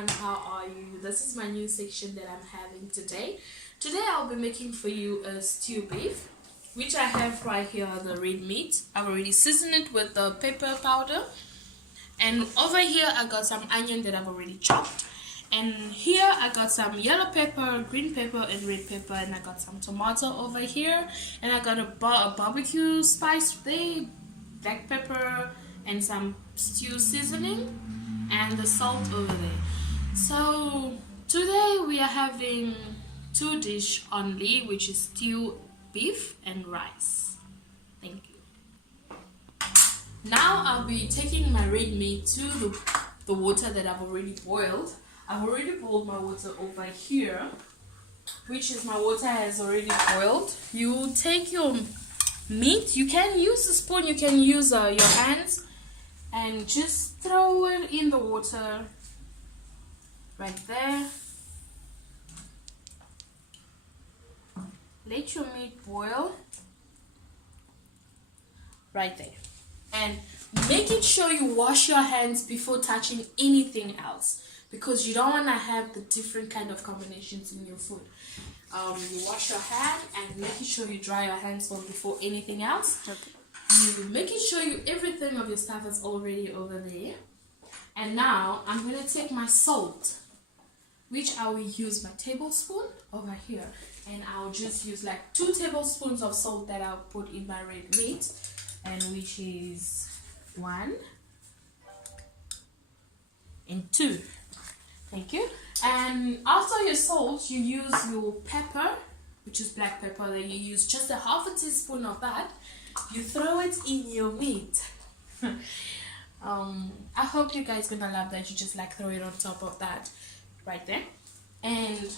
everyone, how are you? This is my new section that I'm having today. Today I'll be making for you a stew beef, which I have right here, the red meat. I've already seasoned it with the pepper powder, and over here I got some onion that I've already chopped, and here I got some yellow pepper, green pepper and red pepper, and I got some tomato over here, and I got a barbecue spice there, black pepper and some stew seasoning and the salt over there. So today we are having two dishes only, which is stew beef and rice. Thank you. Now I'll be taking my red meat to the water that I've already boiled. I've already boiled my water over here, which is my water has already boiled. You take your meat, you can use a spoon, you can use your hands, and just throw it in the water right there. Let your meat boil right there, and making sure you wash your hands before touching anything else, because you don't want to have the different kind of combinations in your food. You wash your hand and making sure you dry your hands on before anything else. Okay. You making sure everything of your stuff is already over there. And now I'm gonna take my salt, which I will use my tablespoon over here, and I'll just use like 2 tablespoons of salt that I'll put in my red meat, and which is 1 and 2. Thank you. And after your salt, you use your pepper, which is black pepper. Then you use just a half a teaspoon of that. You throw it in your meat. I hope you guys gonna love that. You just like throw it on top of that right there. And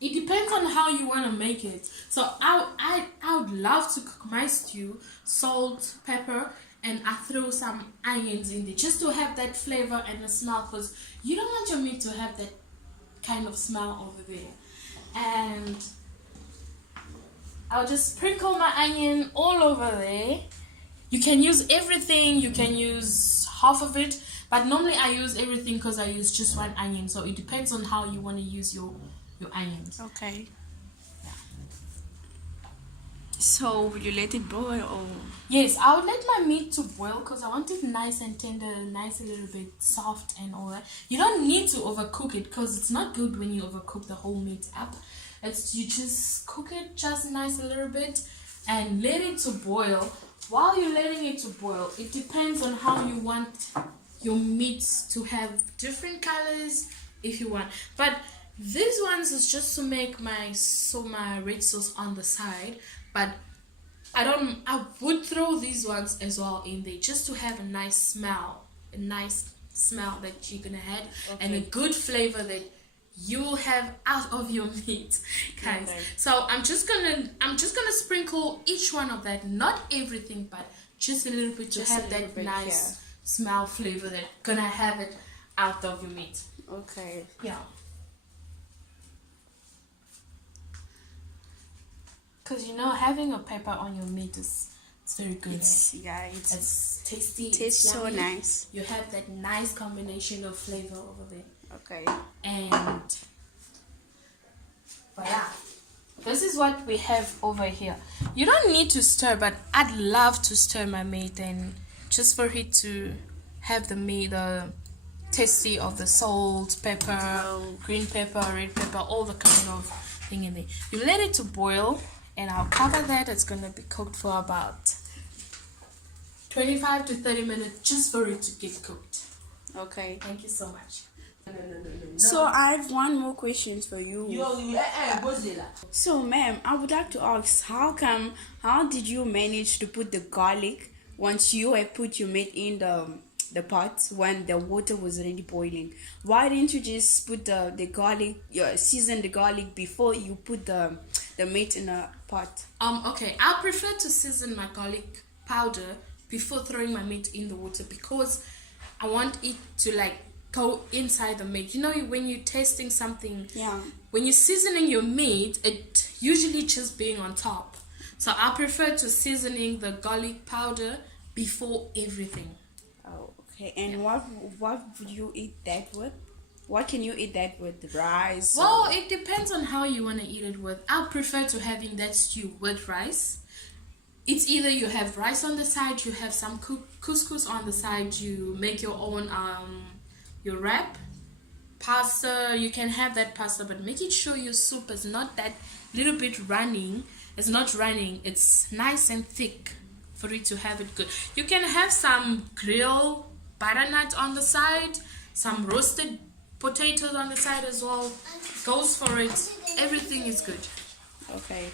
it depends on how you want to make it. So I would love to cook my stew, salt, pepper, and I throw some onions in there just to have that flavor and the smell, because you don't want your meat to have that kind of smell over there. And I'll just sprinkle my onion all over there. You can use everything, you can use half of it, but normally I use everything because I use just 1 onion. So it depends on how you want to use your onions. Okay. So will you let it boil or? Yes, I would let my meat to boil because I want it nice and tender, nice a little bit soft and all that. You don't need to overcook it because it's not good when you overcook the whole meat up. You just cook it just nice a little bit and let it to boil. While you're letting it to boil, it depends on how you want your meats to have different colors if you want. But these ones is just to make my red sauce on the side. But I would throw these ones as well in there just to have a nice smell that you're gonna have, okay, and a good flavor that you have out of your meat, guys. Okay. So I'm just gonna sprinkle each one of that, not everything, but just a little bit to have that nice smell flavor that gonna have it out of your meat. Okay. Yeah. Because having a pepper on your meat it's very good. It's tasty. It tastes so nice. You have that nice combination of flavor over there. Okay. And voila. This is what we have over here. You don't need to stir, but I'd love to stir my meat, and just for it to have the tasty of the salt, pepper, green pepper, red pepper, all the kind of thing in there. You let it to boil, and I'll cover that. It's gonna be cooked for about 25 to 30 minutes just for it to get cooked. Okay. Thank you so much. No. So I have one more question for you. So ma'am, I would like to ask, how did you manage to put the garlic once you had put your meat in the pot when the water was already boiling? Why didn't you just put the garlic, season the garlic before you put the meat in a pot? Okay, I prefer to season my garlic powder before throwing my meat in the water, because I want it to like go inside the meat. When you're tasting something, when you're seasoning your meat, it usually just being on top. So I prefer to seasoning the garlic powder before everything. Oh, okay. And what would you eat that with? What can you eat that with? Rice? Well, it depends on how you want to eat it with. I prefer to having that stew with rice. It's either you have rice on the side, you have some couscous on the side, you make your own your wrap. Pasta, you can have that pasta, but making sure your soup is not that little bit running. It's not running, it's nice and thick for it to have it good. You can have some grilled butternut on the side, some roasted potatoes on the side as well. Goes for it. Everything is good. Okay.